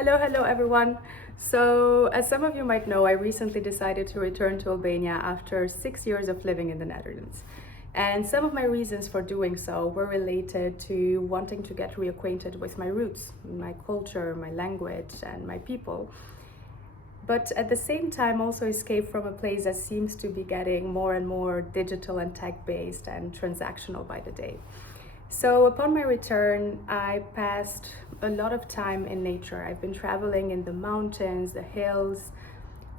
Hello everyone. So, as some of you might know, I recently decided to return to Albania after 6 years of living in the Netherlands. And some of my reasons for doing so were related to wanting to get reacquainted with my roots, my culture, my language, and my people. But at the same time, also escape from a place that seems to be getting more and more digital and tech based and transactional by the day. So upon my return, I passed a lot of time in nature. I've been traveling in the mountains, the hills,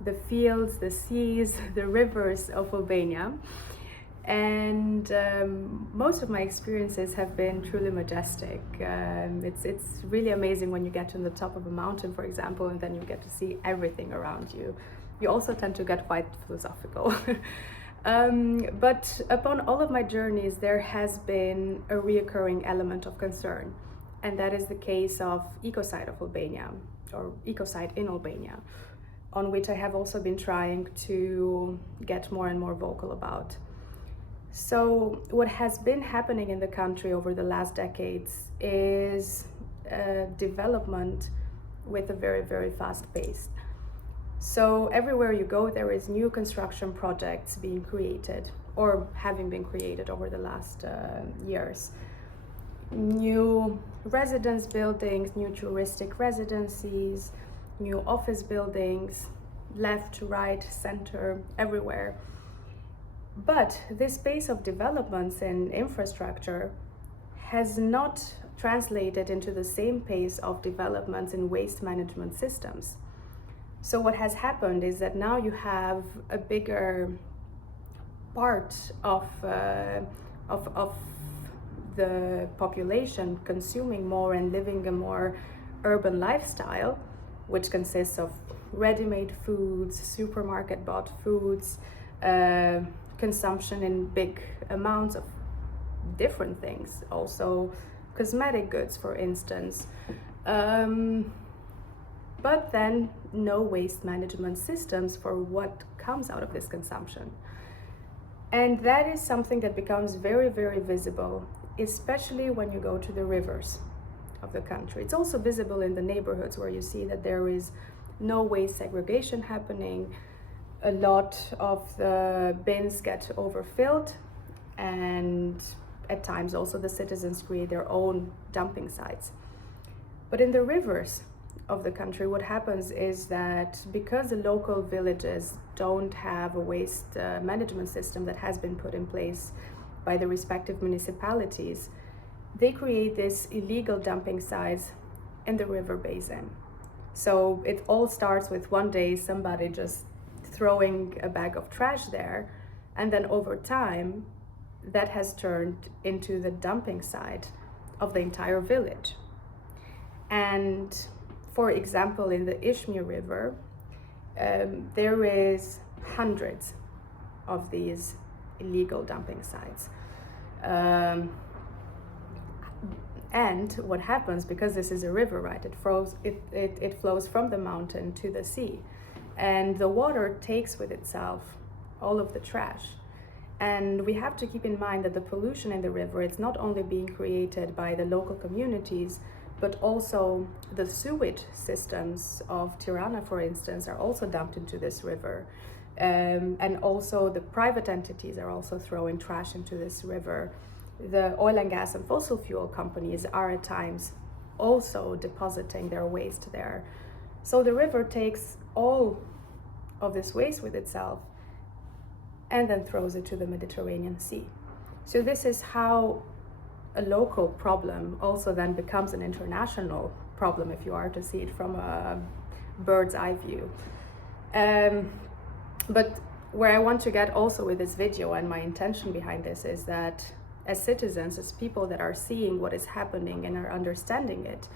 the fields, the seas, the rivers of Albania. And most of my experiences have been truly majestic. It's really amazing when you get to the top of a mountain, for example, and then you get to see everything around you. You also tend to get quite philosophical. But upon all of my journeys, there has been a reoccurring element of concern, and that is the case of Ecocide of Albania, or Ecocide in Albania, on which I have also been trying to get more and more vocal about. So, what has been happening in the country over the last decades is development with a very, very fast pace. So everywhere you go, there is new construction projects being created or having been created over the last years. New residence buildings, new touristic residencies, new office buildings, left, right, center, everywhere. But this pace of developments in infrastructure has not translated into the same pace of developments in waste management systems. So what has happened is that now you have a bigger part of the population consuming more and living a more urban lifestyle, which consists of ready-made foods, supermarket bought foods, consumption in big amounts of different things, also cosmetic goods, for instance. But then no waste management systems for what comes out of this consumption. And that is something that becomes very, very visible, especially when you go to the rivers of the country. It's also visible in the neighborhoods where you see that there is no waste segregation happening. A lot of the bins get overfilled, and at times also the citizens create their own dumping sites. But in the rivers of the country, what happens is that because the local villages don't have a waste management system that has been put in place by the respective municipalities, they create these illegal dumping sites in the river basin. So it all starts with one day somebody just throwing a bag of trash there, and then over time that has turned into the dumping site of the entire village. And for example, in the Ishmir River, there is hundreds of these illegal dumping sites. And what happens, because this is a river, right, it flows from the mountain to the sea. And the water takes with itself all of the trash. And we have to keep in mind that the pollution in the river, it's not only being created by the local communities, but also the sewage systems of Tirana, for instance, are also dumped into this river. And also the private entities are also throwing trash into this river. The oil and gas and fossil fuel companies are at times also depositing their waste there. So the river takes all of this waste with itself and then throws it to the Mediterranean Sea. So this is how a local problem also then becomes an international problem, if you are to see it from a bird's eye view. But where I want to get also with this video, and my intention behind this, is that as citizens, as people that are seeing what is happening and are understanding it,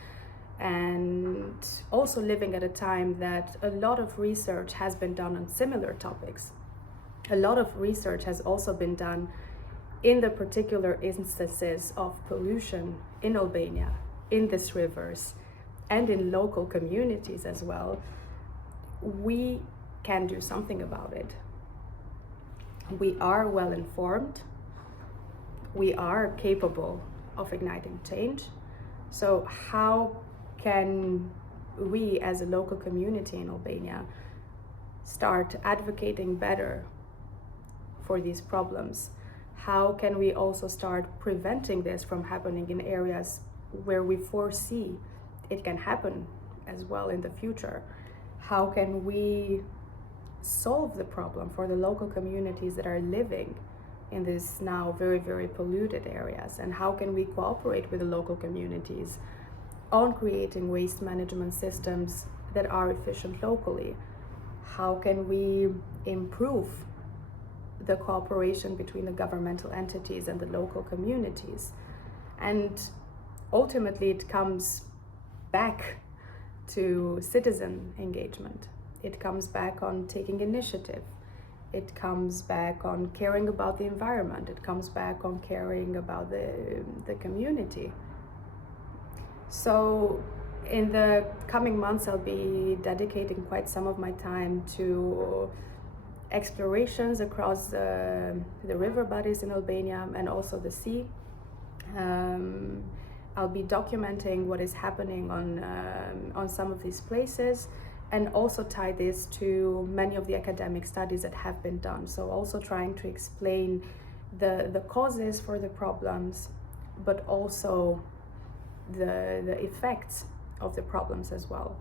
and also living at a time that a lot of research has been done on similar topics. A lot of research has also been done in the particular instances of pollution in Albania, in these rivers, and in local communities as well. We can do something about it. We are well informed. We are capable of igniting change. So how can we as a local community in Albania start advocating better for these problems? How can we also start preventing this from happening in areas where we foresee it can happen as well in the future? How can we solve the problem for the local communities that are living in these now very, very polluted areas? And how can we cooperate with the local communities on creating waste management systems that are efficient locally? How can we improve the cooperation between the governmental entities and the local communities? And ultimately, it comes back to citizen engagement. It comes back on taking initiative. It comes back on caring about the environment. It comes back on caring about the community. So in the coming months, I'll be dedicating quite some of my time to explorations across the river bodies in Albania and also the sea. I'll be documenting what is happening on some of these places, and also tie this to many of the academic studies that have been done. So also trying to explain the causes for the problems, but also the effects of the problems as well.